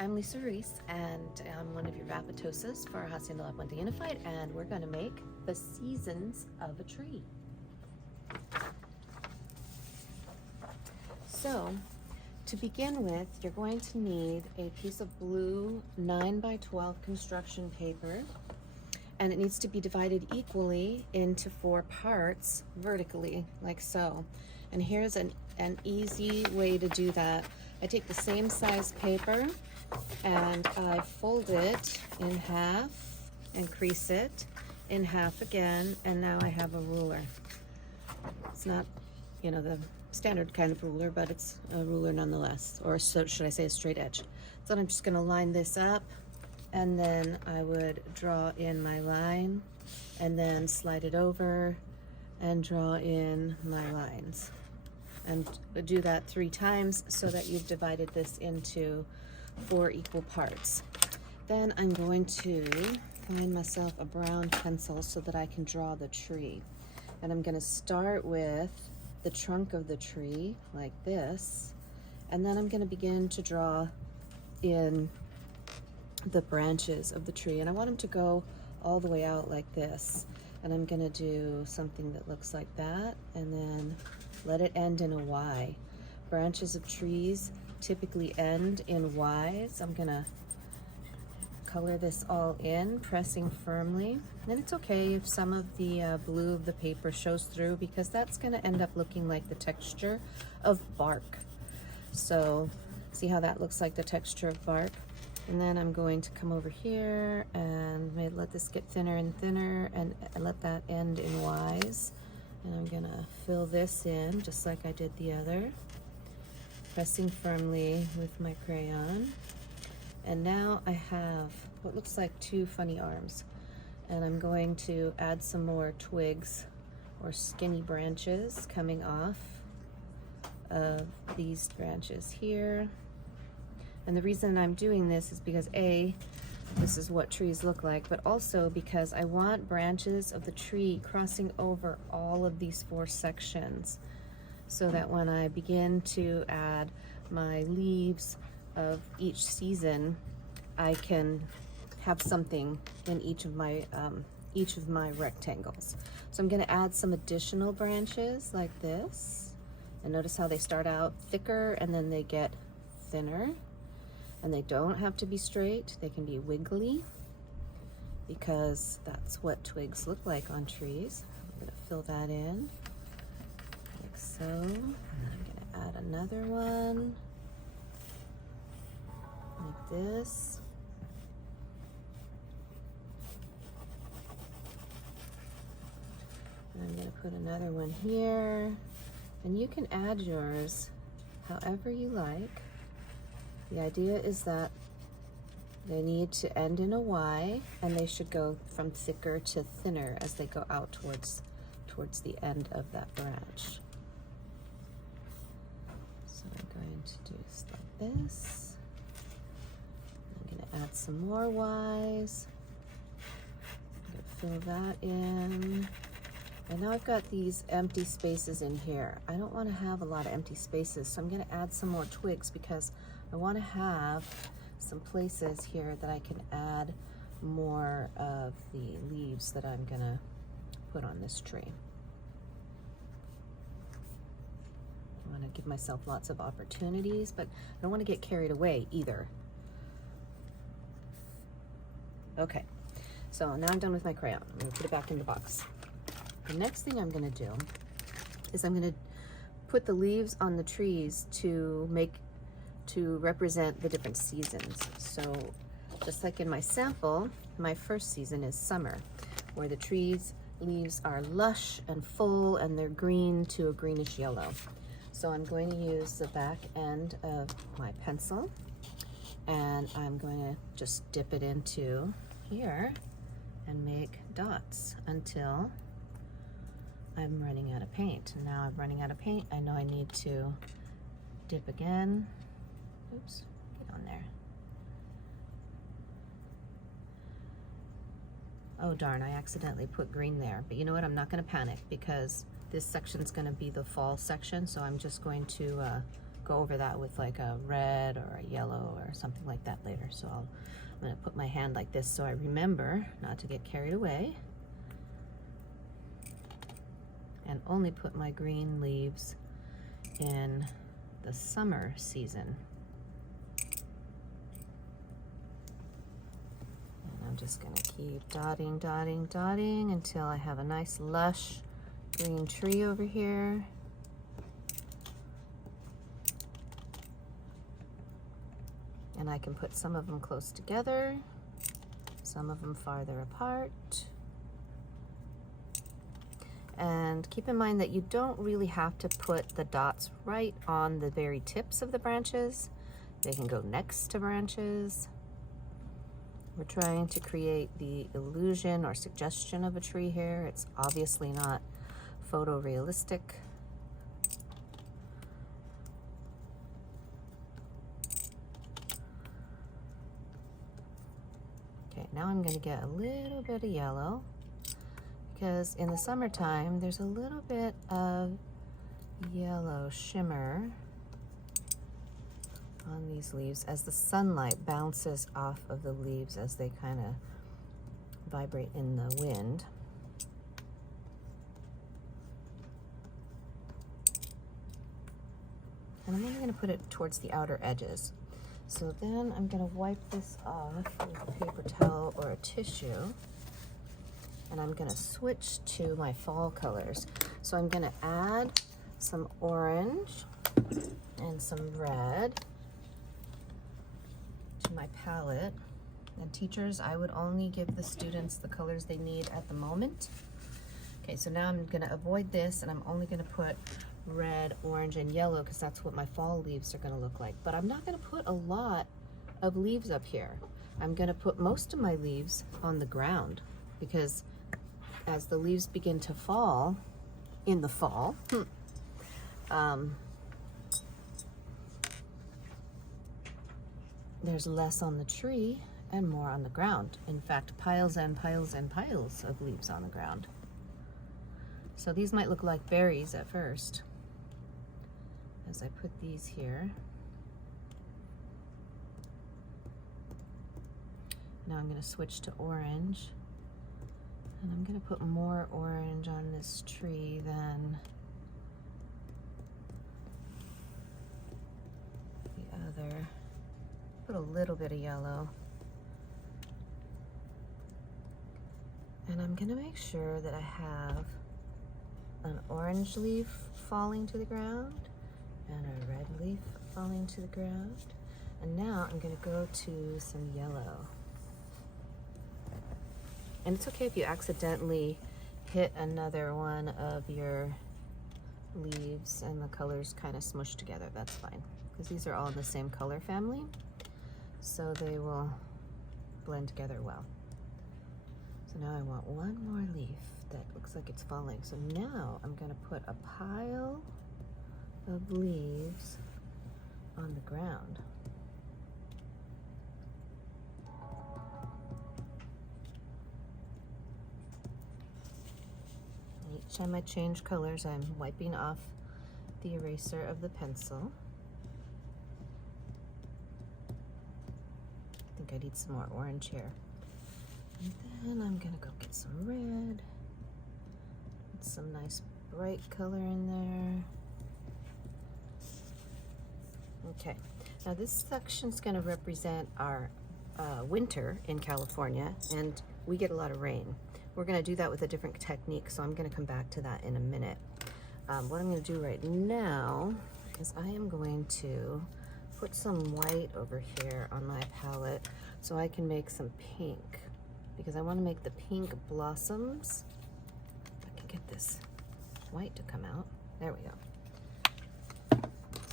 I'm Lisa Ruiz, and I'm one of your VAPA TOSAs for Hacienda La Puente Unified, and we're going to make the seasons of a tree. So, to begin with, you're going to need a piece of blue 9x12 construction paper, and it needs to be divided equally into 4 parts vertically, like so. And here's an easy way to do that. I take the same size paper and I fold it in half and crease it in half again, and now I have a ruler. It's not, you know, the standard kind of ruler, but it's a ruler nonetheless, or so should I say a straight edge. So I'm just going to line this up, and then I would draw in my line and then slide it over and draw in my lines, and do that 3 times so that you've divided this into 4 equal parts. Then I'm going to find myself a brown pencil so that I can draw the tree. And I'm going to start with the trunk of the tree like this, and then I'm going to begin to draw in the branches of the tree, and I want them to go all the way out like this. And I'm going to do something that looks like that, and then let it end in a Y. Branches of trees typically end in Ys. I'm gonna color this all in, pressing firmly. And it's okay if some of the blue of the paper shows through, because that's gonna end up looking like the texture of bark. So see how that looks like the texture of bark? And then I'm going to come over here and maybe let this get thinner and thinner, and let that end in Ys. And I'm gonna fill this in just like I did the other, pressing firmly with my crayon. And now I have what looks like 2 funny arms, and I'm going to add some more twigs or skinny branches coming off of these branches here. And the reason I'm doing this is because A, this is what trees look like, but also because I want branches of the tree crossing over all of these 4 sections, so that when I begin to add my leaves of each season, I can have something in each of my rectangles. So I'm going to add some additional branches like this, and notice how they start out thicker and then they get thinner. And they don't have to be straight, they can be wiggly, because that's what twigs look like on trees. I'm going to fill that in like so, and then I'm going to add another one like this. And I'm going to put another one here, and you can add yours however you like. The idea is that they need to end in a Y, and they should go from thicker to thinner as they go out towards the end of that branch. So I'm going to do this like this. I'm going to add some more Ys. I'm going to fill that in. And now I've got these empty spaces in here. I don't want to have a lot of empty spaces, so I'm going to add some more twigs, because I want to have some places here that I can add more of the leaves that I'm going to put on this tree. I want to give myself lots of opportunities, but I don't want to get carried away either. Okay, so now I'm done with my crayon. I'm going to put it back in the box. The next thing I'm going to do is I'm going to put the leaves on the trees to represent the different seasons. So just like in my sample, my first season is summer, where the trees leaves are lush and full and they're green to a greenish yellow. So I'm going to use the back end of my pencil, and I'm going to just dip it into here and make dots until I'm running out of paint. And now I'm running out of paint. I know I need to dip again. Oops, get on there. Oh darn, I accidentally put green there. But you know what, I'm not gonna panic, because this section's gonna be the fall section, so I'm just going to go over that with like a red or a yellow or something like that later. So I'm gonna put my hand like this so I remember not to get carried away. And only put my green leaves in the summer season. And I'm just gonna keep dotting, dotting, dotting until I have a nice lush green tree over here. And I can put some of them close together, some of them farther apart. And keep in mind that you don't really have to put the dots right on the very tips of the branches. They can go next to branches. We're trying to create the illusion or suggestion of a tree here. It's obviously not photorealistic. Okay, now I'm going to get a little bit of yellow, because in the summertime there's a little bit of yellow shimmer on these leaves as the sunlight bounces off of the leaves as they kind of vibrate in the wind. And I'm only going to put it towards the outer edges. So then I'm going to wipe this off with a paper towel or a tissue. And I'm going to switch to my fall colors. So I'm going to add some orange and some red to my palette. And teachers, I would only give the students the colors they need at the moment. Okay, so now I'm going to avoid this and I'm only going to put red, orange, and yellow because that's what my fall leaves are going to look like. But I'm not going to put a lot of leaves up here. I'm going to put most of my leaves on the ground because as the leaves begin to fall in the fall, there's less on the tree and more on the ground. In fact, piles and piles and piles of leaves on the ground. So these might look like berries at first as I put these here. Now I'm going to switch to orange. And I'm going to put more orange on this tree than the other. Put a little bit of yellow. And I'm going to make sure that I have an orange leaf falling to the ground and a red leaf falling to the ground. And now I'm going to go to some yellow. And it's okay if you accidentally hit another one of your leaves and the colors kind of smush together. That's fine, because these are all in the same color family, so they will blend together well. So now I want one more leaf that looks like it's falling. So now I'm going to put a pile of leaves on the ground. Each time I change colors, I'm wiping off the eraser of the pencil. I think I need some more orange here. And then I'm gonna go get some red. Put some nice bright color in there. Okay, now this section's gonna represent our winter in California, and we get a lot of rain. We're going to do that with a different technique, so I'm going to come back to that in a minute. What I'm going to do right now is I am going to put some white over here on my palette so I can make some pink, because I want to make the pink blossoms. I can get this white to come out. There we go.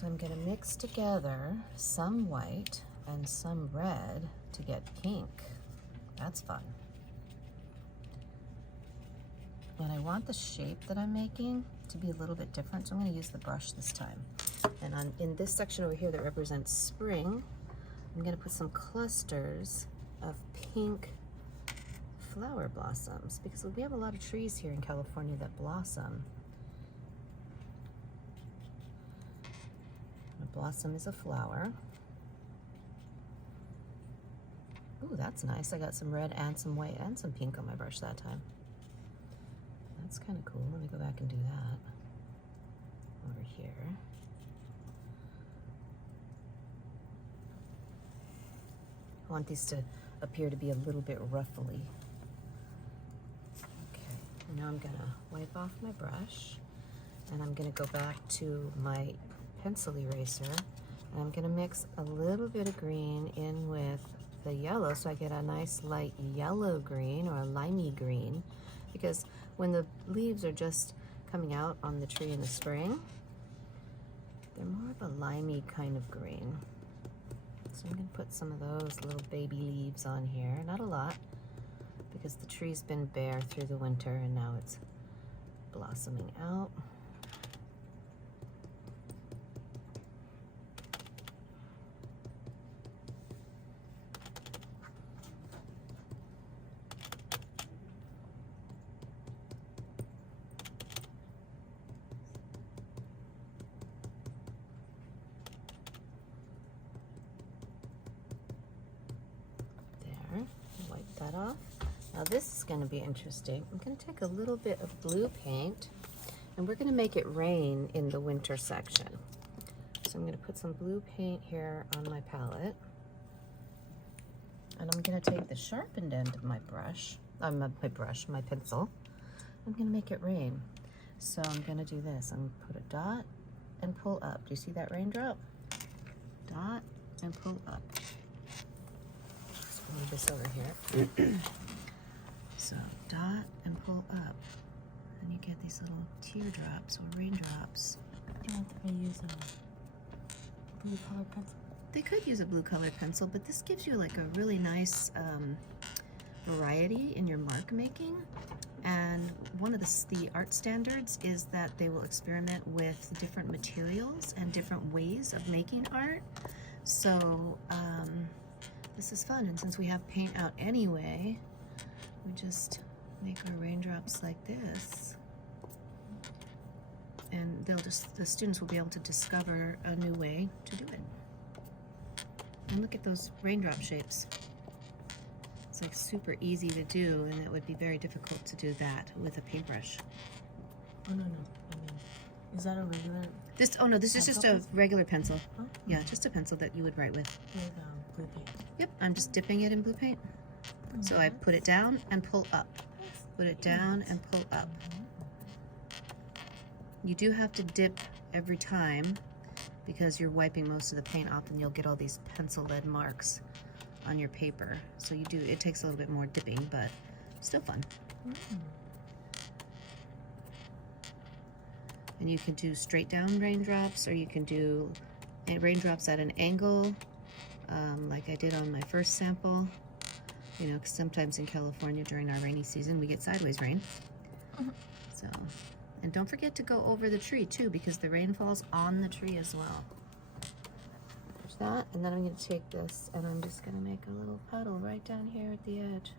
So I'm going to mix together some white and some red to get pink. That's fun. And I want the shape that I'm making to be a little bit different, so I'm going to use the brush this time. And in this section over here that represents spring, I'm going to put some clusters of pink flower blossoms, because we have a lot of trees here in California that blossom. I'm blossom is a flower. Ooh, that's nice. I got some red and some white and some pink on my brush that time. That's kind of cool. Let me go back and do that over here. I want these to appear to be a little bit ruffly. Okay, now I'm gonna wipe off my brush and I'm gonna go back to my pencil eraser and I'm gonna mix a little bit of green in with the yellow so I get a nice light yellow green or a limey green, because when the leaves are just coming out on the tree in the spring, they're more of a limey kind of green. So I'm going to put some of those little baby leaves on here. Not a lot, because the tree's been bare through the winter and now it's blossoming out. Wipe that off. Now this is going to be interesting. I'm going to take a little bit of blue paint and we're going to make it rain in the winter section. So I'm going to put some blue paint here on my palette and I'm going to take the sharpened end of my brush, my pencil. I'm going to make it rain. So I'm going to do this. I'm going to put a dot and pull up. Do you see that raindrop? Dot and pull up. Move this over here. So dot and pull up, and you get these little teardrops or raindrops. Do you want to use a blue colored pencil? They could use a blue colored pencil, but this gives you like a really nice variety in your mark making. And one of the art standards is that they will experiment with different materials and different ways of making art. So this is fun, and since we have paint out anyway, we just make our raindrops like this, and the students will be able to discover a new way to do it. And look at those raindrop shapes. It's like super easy to do, and it would be very difficult to do that with a paintbrush. Oh no, I mean, is that a regular? This is just a regular pencil. Oh? Yeah, just a pencil that you would write with. With blue paint. Yep, I'm just dipping it in blue paint. So I put it down and pull up. Put it down and pull up. You do have to dip every time because you're wiping most of the paint off and you'll get all these pencil lead marks on your paper. So it takes a little bit more dipping, but still fun. And you can do straight down raindrops, or you can do raindrops at an angle, like I did on my first sample. You know, 'cause sometimes in California during our rainy season we get sideways rain. So, and don't forget to go over the tree too, because the rain falls on the tree as well. There's that, and then I'm going to take this and I'm just going to make a little puddle right down here at the edge.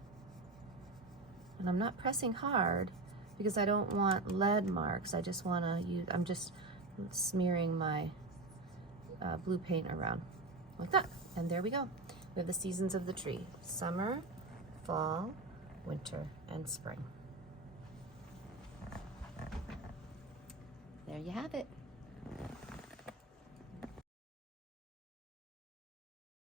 And I'm not pressing hard because I don't want lead marks. I just want to use, I'm just smearing my blue paint around like that. And there we go. We have the seasons of the tree: summer, fall, winter, and spring. There you have it.